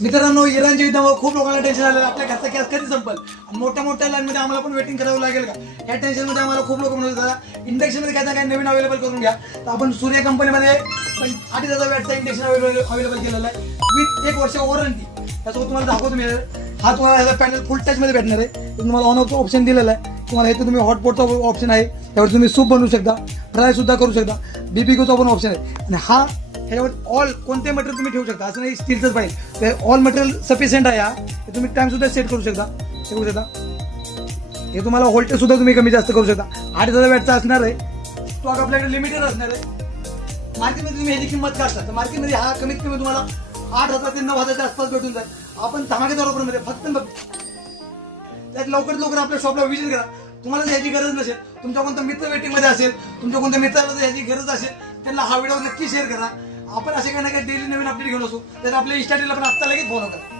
मित्रांनो, इराणच्या युद्धामुळे खूप लोकांना टेन्शन आलं, आपल्या घरचा गॅस कधी संपल, मोठ्या मोठ्या लाईनमध्ये आम्हाला पण वेटिंग करावं लागेल का, या टेन्शनमध्ये आम्हाला खूप लोक म्हणत होता इंडक्शनमध्ये काय ना काय नवीन अवेलेबल करून घ्या. तर आपण सूर्य कंपनीमध्ये 8,000 वॅटचा इंडक्शन अवेलेबल केलेला आहे विथ 1 वर्ष वॉरंटी. त्यासोबत तुम्हाला दाखवतो मी. हा तुम्हाला ह्याचा पॅनल फुल टचमध्ये भेटणार आहे. तुम्हाला ऑन ऑफचा ऑप्शन दिलेला आहे. तुम्हाला इथे तुम्ही हॉटपॉटचा ऑप्शन आहे, त्यावर तुम्ही सूप बनवू शकता, फ्राय सुद्धा करू शकता, BBQचा पण ऑप्शन आहे. आणि हा ह्याच्यावर ऑल कोणते मटेरियल तुम्ही ठेवू शकता, असं नाही स्टीलचंच पाहिजे, ऑल मटेरियल सफिशियंट आहे. हा तुम्ही टाइम सुद्धा सेट करू शकता. हे तुम्हाला व्होल्टेज सुद्धा तुम्ही कमी जास्त करू शकता. 8,000 वॅटचा असणार आहे. स्टॉक आपल्याकडे लिमिटेड असणार आहे. मार्केटमध्ये तुम्ही ह्याची किंमत काय असतात, तर मार्केटमध्ये हा कमीत कमी तुम्हाला 8,000 ते 9,000च्या आसपास भेटून जाईल. आपण धमाकेदार ऑफरमध्ये फक्त त्यात लवकरात लवकर आपल्या शॉपला व्हिजिट करा. तुम्हाला जर ह्याची गरज नसेल, तुमच्या कोणत्या मित्र वेटिंगमध्ये असेल, तुमच्या कोणत्या मित्राला जर ह्याची गरज असेल, त्यांना हा व्हिडिओ नक्की शेअर करा. आपण असे काही ना काही डेली नवीन अपडेट घेऊन असू, तर आपल्या इंस्टाग्रामला पण आत्ता लगेच फॉलो करा.